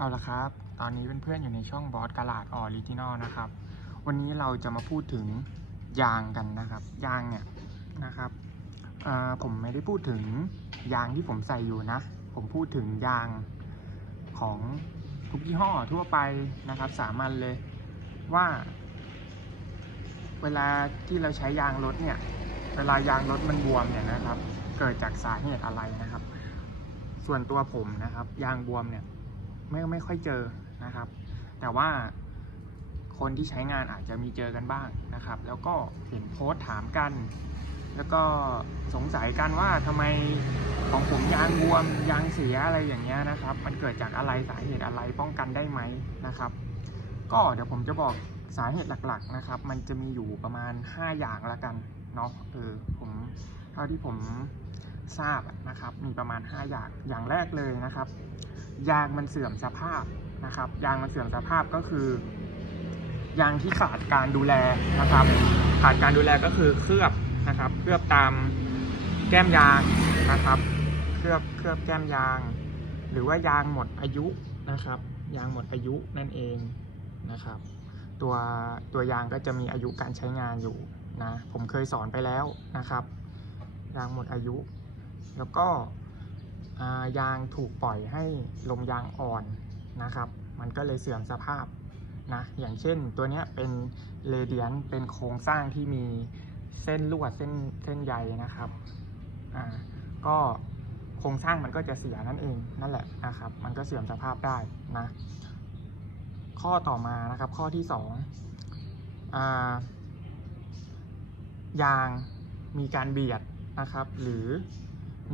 เอาละครับ ตอนนี้เพื่อนๆอยู่ในช่องบอสกาลาดออริจินอลนะครับ วันนี้เราจะมาพูดถึงยางกันนะครับ ยางเนี่ยนะครับผมไม่ได้พูดถึงยางที่ผมใส่อยู่นะ ผมพูดถึงยางของทุกยี่ห้อทั่วไปนะครับ สามัญเลยว่า เวลาที่เราใช้ยางรถเนี่ย เวลายางรถมันบวมเนี่ยนะครับ เกิดจากสาเหตุอะไรนะครับ ส่วนตัวผมนะครับ ยางบวมเนี่ย ไม่ไม่ค่อยเจอนะครับ แต่ว่าคนที่ใช้งานอาจจะมีเจอกันบ้างนะครับ แล้วก็เห็นโพสต์ถามกัน แล้วก็สงสัยกันว่าทำไมของผมยางบวมยางเสียอะไรอย่างเงี้ยนะครับ มันเกิดจากอะไรสาเหตุอะไรป้องกันได้ไหมนะครับ ก็เดี๋ยวผมจะบอกสาเหตุหลักๆนะครับ มันจะมีอยู่ประมาณ 5 อย่างละกันเนาะเออผมเท่าที่ผมทราบนะครับ มีประมาณ 5 อย่างอย่างแรกเลยนะครับ ยางมันเสื่อมสภาพนะครับ ยางมันเสื่อมสภาพก็คือยางที่ขาดการดูแลนะครับ ขาดการดูแลก็คือเคลือบนะครับเคลือบตามแก้มยางนะครับ เคลือบเคลือบแก้มยาง หรือว่ายางหมดอายุนะครับ ยางหมดอายุนั่นเองนะครับ ตัวตัวยางก็จะมีอายุการใช้งานอยู่นะผมเคยสอนไปแล้วนะครับ ยางหมดอายุ แล้วก็ ยางถูกปล่อยให้ลมยางอ่อนนะครับ มันก็เลยเสื่อมสภาพนะอย่างเช่นตัวนี้เป็นเรเดียนเป็นโครงสร้างที่มีเส้นลวดเส้นเส้นใยนะครับอ่าก็โครงสร้างมันก็จะเสียนั่นเองนั่นแหละนะครับ มันก็เสื่อมสภาพได้นะ ข้อต่อมานะครับข้อที่สองอายางมีการเบียดนะครับ หรือ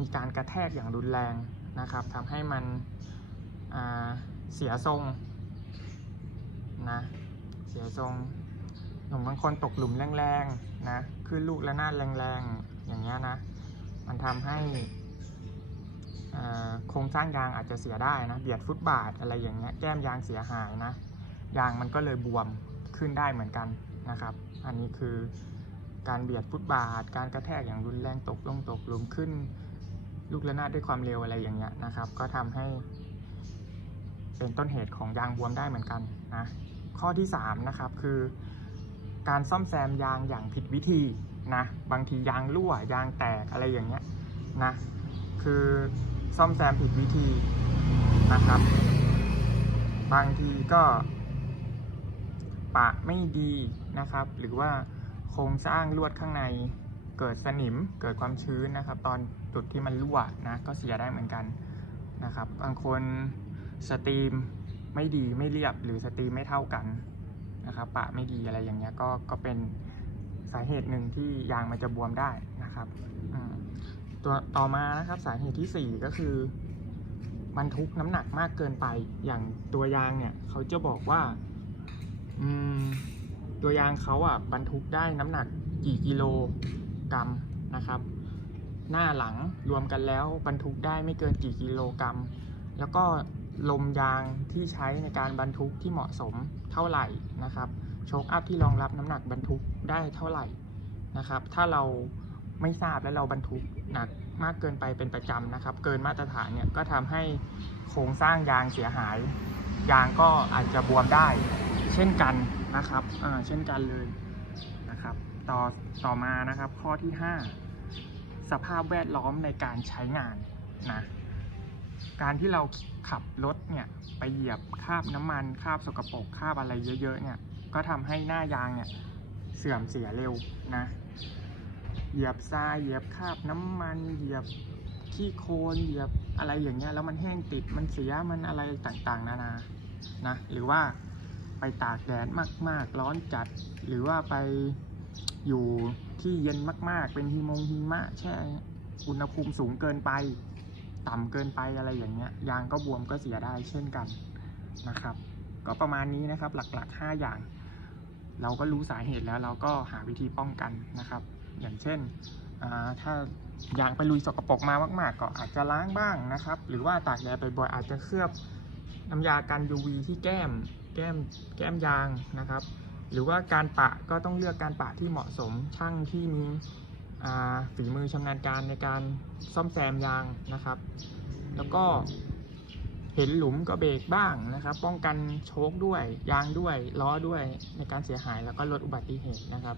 มีการกระแทกอย่างรุนแรงนะครับทำให้มันเสียทรงนะเสียทรงอย่างบางคนตกหลุมแรงๆนะขึ้นลูกและนาดแรงๆอย่างเงี้ยนะมันทำให้โครงสร้างยางอาจจะเสียได้นะเบียดฟุตบาทอะไรอย่างเงี้ยแก้มยางเสียหายนะยางมันก็เลยบวมขึ้นได้เหมือนกันนะครับ อันนี้คือการเบียดฟุตบาท การกระแทกอย่างรุนแรงตกลงตกหลุมขึ้น ลูกระนาดด้วยความเร็วอะไรอย่างเงี้ยนะครับ ก็ทำให้ เป็นต้นเหตุของยางบวมได้เหมือนกันนะข้อที่3นะครับคือการซ่อมแซมยางอย่างผิดวิธีนะบางทียางรั่วยางแตกอะไรอย่างเงี้ยนะคือซ่อมแซมผิดวิธีนะครับ บางทีก็ ปะไม่ดีนะครับ หรือว่าโครงสร้างลวดข้างในเกิดสนิมเกิดความชื้นนะครับ ตอน จุดที่มันรั่วนะก็เสียได้เหมือนกันนะครับบางคนสตรีมไม่ดีไม่เรียบหรือสตรีมไม่เท่ากันนะครับปะไม่ดีอะไรอย่างเงี้ยก็ก็เป็นสาเหตุหนึ่งที่ยางมันจะบวมได้นะครับตัวต่อมานะครับสาเหตุที่สี่ก็คือบรรทุกน้ำหนักมากเกินไปอย่างตัวยางเนี่ยเขาจะบอกว่าอืมตัวยางเขาอะบรรทุกได้น้ำหนักกี่กิโลกรัมนะครับ หน้าหลังรวมกันแล้วบรรทุกได้ไม่เกินกี่กิโลกรัม แล้วก็ลมยางที่ใช้ในการบรรทุกที่เหมาะสมเท่าไหร่นะครับ โชคอัพที่รองรับน้ำหนักบรรทุกได้เท่าไหร่นะครับ ถ้าเราไม่ทราบแล้วเราบรรทุกหนักมากเกินไปเป็นประจำนะครับ เกินมาตรฐานเนี่ยก็ทำให้โครงสร้างยางเสียหาย ยางก็อาจจะบวมได้ เช่นกันนะครับอ่าเช่นกันเลยนะครับ ต่อต่อมานะครับข้อที่ 5 สภาพแวดล้อมในการใช้งานนะการที่เราขับรถเนี่ยไปเหยียบคราบน้ำมันคราบสกปรกคราบอะไรเยอะๆเนี่ยก็ทำให้หน้ายางเนี่ยเสื่อมเสียเร็วนะเหยียบทรายเหยียบคราบน้ำมันเหยียบขี้โคลนเหยียบอะไรอย่างเงี้ยแล้วมันแห้งติดมันเสียมันอะไรต่างๆ นานานะหรือว่าไปตากแดดมากๆ ร้อนจัดหรือว่าไป อยู่ที่เย็นมาก ๆ เป็นหิมงหิมะแช่อุณหภูมิสูงเกินไป ต่ำเกินไปอะไรอย่างเงี้ย ยางก็บวมก็เสียได้เช่นกันนะครับ ก็ประมาณนี้นะครับหลักๆ 5 อย่าง เราก็รู้สาเหตุแล้วเราก็หาวิธีป้องกันนะครับ อย่างเช่นอ่าถ้ายางไปลุยสกปรกมามาก ๆ ก็อาจจะล้างบ้างนะครับ หรือว่าตากแดดบ่อยๆอาจจะเคลือบน้ำยากัน UV ที่แก้มแก้มแก้มยางนะครับ หรือว่าการปะก็ต้องเลือกการปะที่เหมาะสมช่างที่มีฝีมือชำนาญการในการซ่อมแซมยางนะครับ แล้วก็เห็นหลุมก็เบรกบ้างนะครับ ป้องกันโชคด้วยยางด้วยล้อด้วยในการเสียหายแล้วก็ลดอุบัติเหตุนะครับ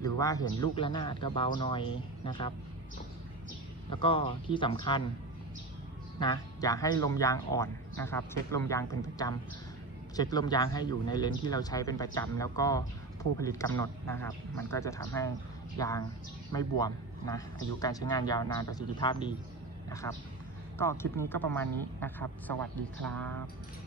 หรือว่าเห็นลูกระนาดก็เบาหน่อยนะครับ แล้วก็ที่สำคัญนะอย่าให้ลมยางอ่อนนะครับ เช็คลมยางเป็นประจำ เช็คลมยางให้อยู่ในเลนส์ที่เราใช้เป็นประจำแล้วก็ผู้ผลิตกำหนดนะครับ มันก็จะทำให้ยางไม่บวมนะอายุการใช้งานยาวนานประสิทธิภาพดีนะครับ ก็คลิปนี้ก็ประมาณนี้นะครับ สวัสดีครับ